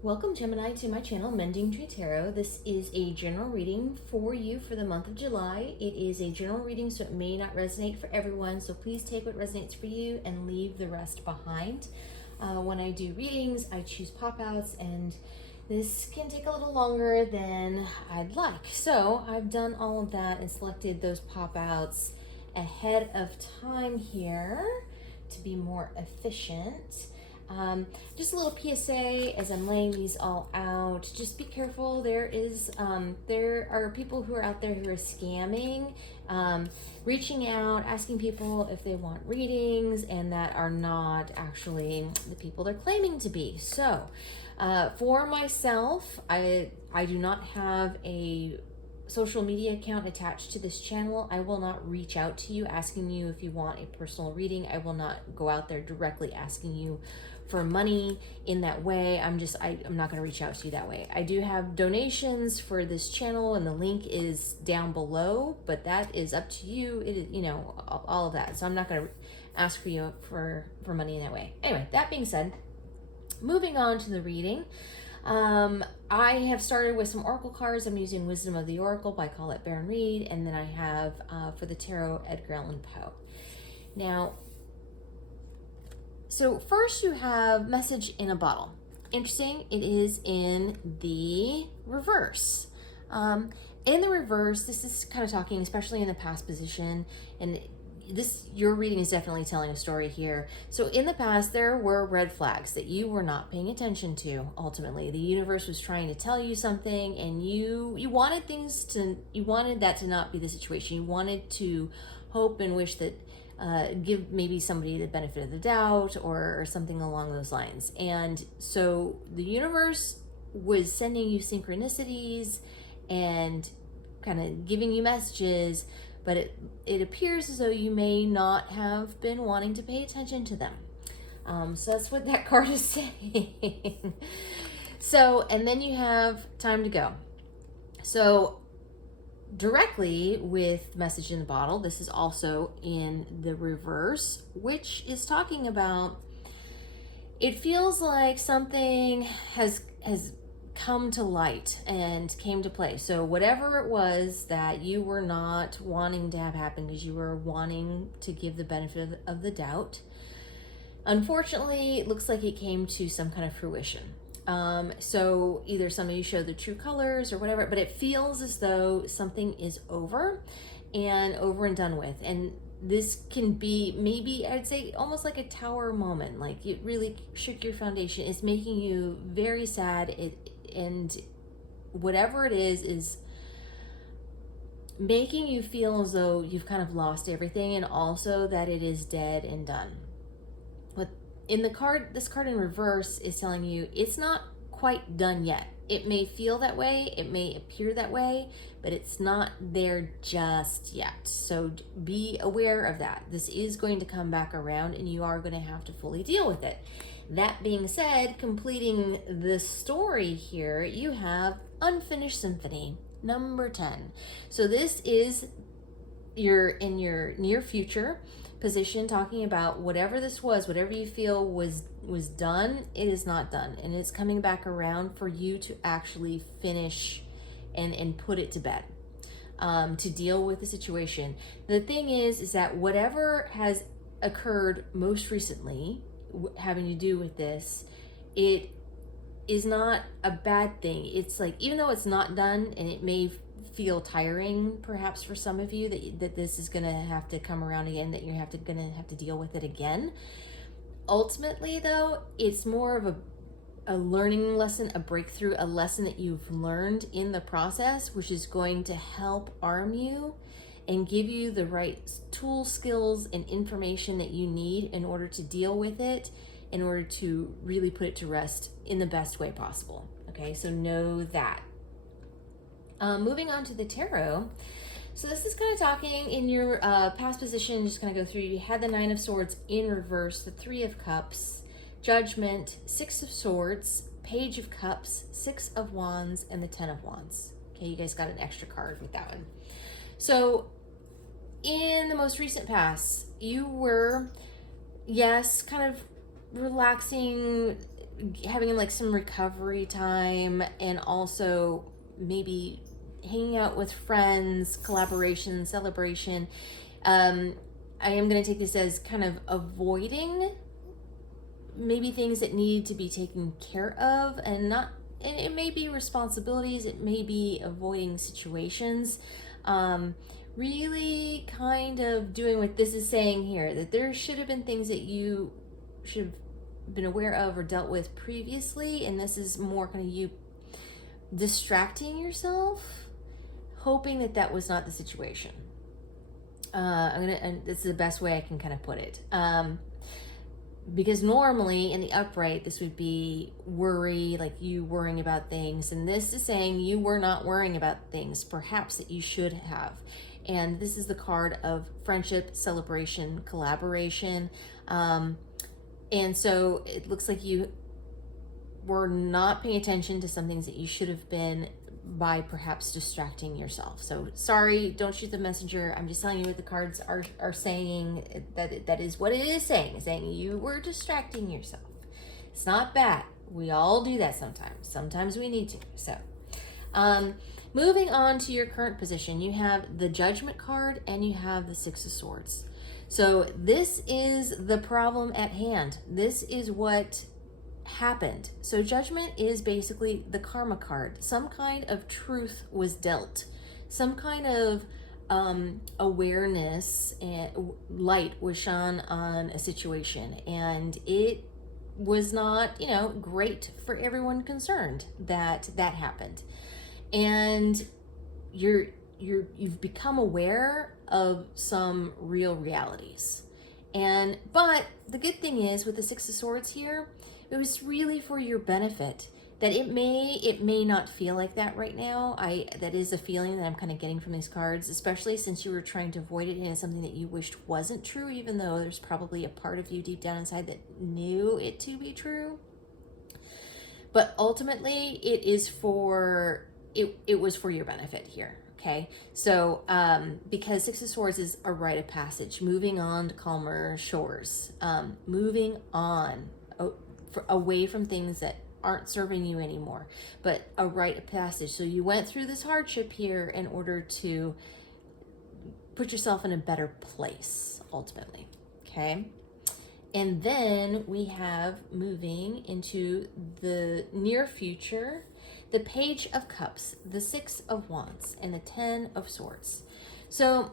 Welcome, Gemini, to my channel, Mending Tree Tarot. This is a general reading for you for the month of July. It is a general reading, so it may not resonate for everyone, so please take what resonates for you and leave the rest behind. When I do readings, I choose pop-outs, and this can take a little longer than I'd like. So I've done all of that and selected those pop-outs ahead of time here to be more efficient. Just a little PSA as I'm laying these all out. Just be careful. There are people who are out there who are scamming, reaching out, asking people if they want readings, and that are not actually the people they're claiming to be. So, for myself, I do not have a social media account attached to this channel. I will not reach out to you asking you if you want a personal reading. I will not go out there directly asking you for money in that way. I'm not going to reach out to you that way. I do have donations for this channel, and the link is down below, but that is up to you. It is, all of that. So I'm not going to ask for you for money in that way. Anyway, that being said, moving on to the reading. I have started with some oracle cards. I'm using Wisdom of the Oracle by Colette Baron Reed, and then I have for the tarot, Edgar Allan Poe. Now, so first you have Message in a Bottle. Interesting, it is in the reverse. In the reverse, this is kind of talking, especially in the past position, and your reading is definitely telling a story here. So in the past, there were red flags that you were not paying attention to. Ultimately, the universe was trying to tell you something, and you wanted that to not be the situation. You wanted to hope and wish that give maybe somebody the benefit of the doubt or something along those lines. And so the universe was sending you synchronicities and kind of giving you messages, but it appears as though you may not have been wanting to pay attention to them. So that's what that card is saying. So, and then you have Time to Go. So directly with Message in the Bottle, this is also in the reverse, which is talking about, it feels like something has come to light and came to play. So whatever it was that you were not wanting to have happen because you were wanting to give the benefit of the doubt, unfortunately, it looks like it came to some kind of fruition. So either some of you show the true colors or whatever, but it feels as though something is over and done with. And this can be maybe, I'd say, almost like a tower moment. Like it really shook your foundation. It's making you very sad. And whatever it is making you feel as though you've kind of lost everything, and also that it is dead and done. But in the card, this card in reverse is telling you it's not quite done yet. It may feel that way, it may appear that way, but it's not there just yet. So be aware of that. This is going to come back around, and you are going to have to fully deal with it. That being said, completing the story here, you have Unfinished Symphony, number 10. So this is in your near future position, talking about whatever this was, whatever you feel was done, it is not done, and it's coming back around for you to actually finish and put it to bed, to deal with the situation. The thing is that whatever has occurred most recently having to do with this, it is not a bad thing. It's like, even though it's not done, and it may feel tiring perhaps for some of you that this is gonna have to come around again, that you're gonna have to deal with it again. Ultimately though, it's more of a learning lesson, a breakthrough, a lesson that you've learned in the process, which is going to help arm you and give you the right tools, skills, and information that you need in order to deal with it, in order to really put it to rest in the best way possible. Okay, so know that. Moving on to the tarot. So this is kind of talking in your past position, just kind of go through. You had the Nine of Swords in reverse, the Three of Cups, Judgment, Six of Swords, Page of Cups, Six of Wands, and the Ten of Wands. Okay, you guys got an extra card with that one. So in the most recent past, you were, yes, kind of relaxing, having like some recovery time, and also maybe hanging out with friends, collaboration, celebration. I am going to take this as kind of avoiding maybe things that need to be taken care of, and not, and it may be responsibilities, it may be avoiding situations. Really kind of doing what this is saying here, that there should have been things that you should have been aware of or dealt with previously, and this is more kind of you distracting yourself, hoping that that was not the situation. And this is the best way I can kind of put it. Because normally in the upright, this would be worry, like you worrying about things. And this is saying you were not worrying about things, perhaps that you should have. And this is the card of friendship, celebration, collaboration. And so it looks like you were not paying attention to some things that you should have been, by perhaps distracting yourself. So sorry, don't shoot the messenger. I'm just telling you what the cards are saying. That is what it is saying. Saying you were distracting yourself. It's not bad. We all do that sometimes. Sometimes we need to. So moving on to your current position, you have the Judgment card and you have the Six of Swords. So this is the problem at hand. This is what happened. So Judgment is basically the karma card. Some kind of truth was dealt. Some kind of awareness and light was shone on a situation, and it was not, great for everyone concerned that happened. And you've become aware of some real realities. But the good thing is, with the Six of Swords here, it was really for your benefit. That it may not feel like that right now. That is a feeling that I'm kind of getting from these cards, especially since you were trying to avoid it, and it's something that you wished wasn't true, even though there's probably a part of you deep down inside that knew it to be true. But ultimately, it was for your benefit here. Okay, so because Six of Swords is a rite of passage, moving on to calmer shores, moving on away from things that aren't serving you anymore, but a rite of passage. So you went through this hardship here in order to put yourself in a better place, ultimately. Okay, and then we have, moving into the near future, the Page of Cups, the Six of Wands, and the Ten of Swords. So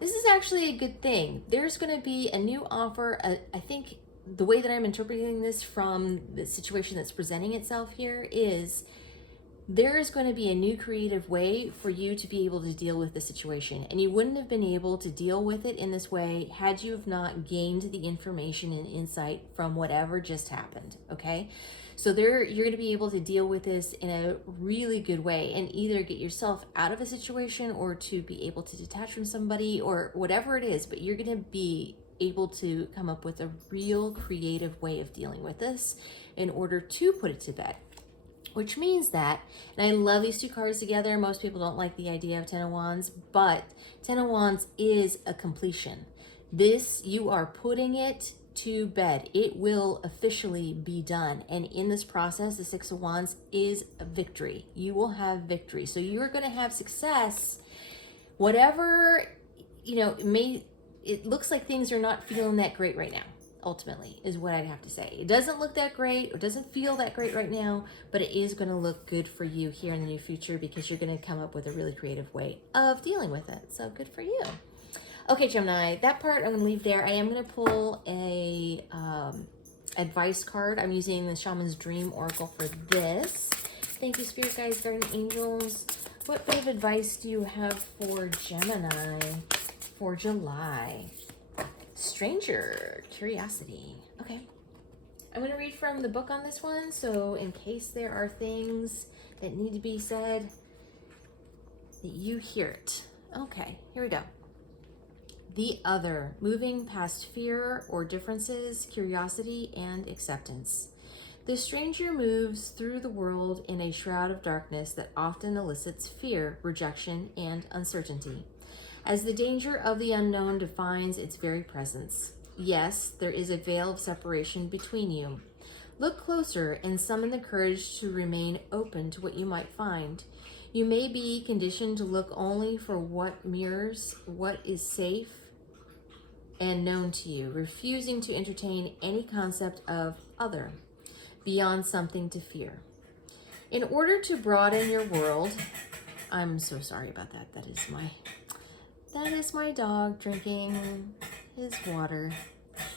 this is actually a good thing. There's going to be a new offer. I think the way that I'm interpreting this from the situation that's presenting itself here is there is going to be a new creative way for you to be able to deal with the situation. And you wouldn't have been able to deal with it in this way had you have not gained the information and insight from whatever just happened. Okay? So you're going to be able to deal with this in a really good way, and either get yourself out of a situation or to be able to detach from somebody or whatever it is, but you're going to be able to come up with a real creative way of dealing with this in order to put it to bed. Which means that, and I love these two cards together. Most people don't like the idea of Ten of Wands, but Ten of Wands is a completion. This, you are putting it to bed. It will officially be done. And in this process, the Six of Wands is a victory. You will have victory. So you're going to have success. Whatever, it looks like things are not feeling that great right now, ultimately, is what I'd have to say. It doesn't look that great, or doesn't feel that great right now, but it is going to look good for you here in the near future, because you're going to come up with a really creative way of dealing with it. So good for you. Okay, Gemini, that part I'm going to leave there. I am going to pull a advice card. I'm using the Shaman's Dream Oracle for this. Thank you, Spirit Guides, Guardian Angels. What bit of advice do you have for Gemini for July? Stranger, curiosity. Okay. I'm going to read from the book on this one, so in case there are things that need to be said, that you hear it. Okay, here we go. The other, moving past fear or differences, curiosity, and acceptance. The stranger moves through the world in a shroud of darkness that often elicits fear, rejection, and uncertainty, as the danger of the unknown defines its very presence. Yes, there is a veil of separation between you. Look closer and summon the courage to remain open to what you might find. You may be conditioned to look only for what mirrors what is safe and known to you, refusing to entertain any concept of other beyond something to fear. In order to broaden your world, I'm so sorry about that. That is my dog drinking his water.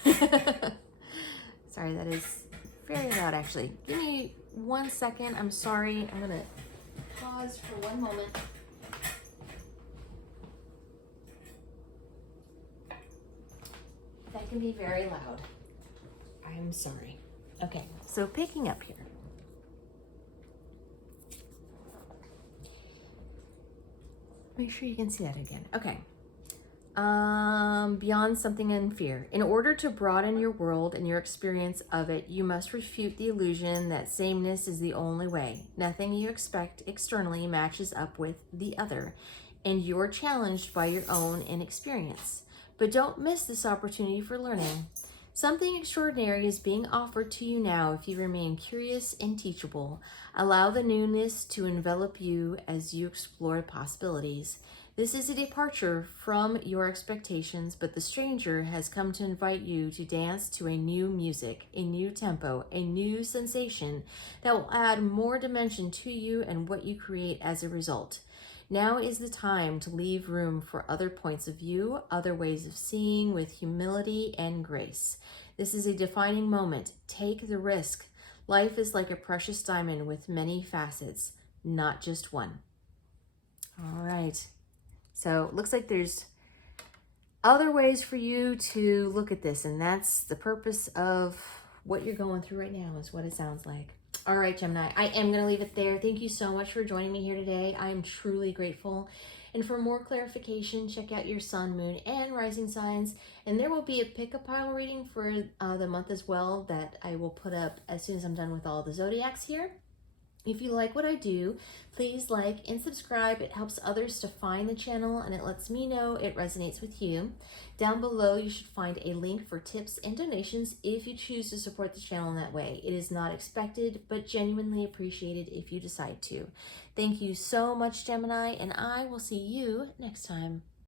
Sorry, that is very loud actually. Give me 1 second. I'm sorry. I'm gonna pause for 1 moment. That can be very loud. I'm sorry. Okay, so picking up here. Make sure you can see that again. Okay. Beyond something in fear. In order to broaden your world and your experience of it, you must refute the illusion that sameness is the only way. Nothing you expect externally matches up with the other, and you're challenged by your own inexperience. But don't miss this opportunity for learning. Something extraordinary is being offered to you now if you remain curious and teachable. Allow the newness to envelop you as you explore possibilities. This is a departure from your expectations, but the stranger has come to invite you to dance to a new music, a new tempo, a new sensation that will add more dimension to you and what you create as a result. Now is the time to leave room for other points of view, other ways of seeing with humility and grace. This is a defining moment. Take the risk. Life is like a precious diamond with many facets, not just one. All right. So it looks like there's other ways for you to look at this, and that's the purpose of what you're going through right now is what it sounds like. All right, Gemini, I am going to leave it there. Thank you so much for joining me here today. I am truly grateful. And for more clarification, check out your sun, moon, and rising signs. And there will be a pick-a-pile reading for the month as well that I will put up as soon as I'm done with all the zodiacs here. If you like what I do, please like and subscribe. It helps others to find the channel and it lets me know it resonates with you. Down below, you should find a link for tips and donations if you choose to support the channel in that way. It is not expected, but genuinely appreciated if you decide to. Thank you so much, Gemini, and I will see you next time.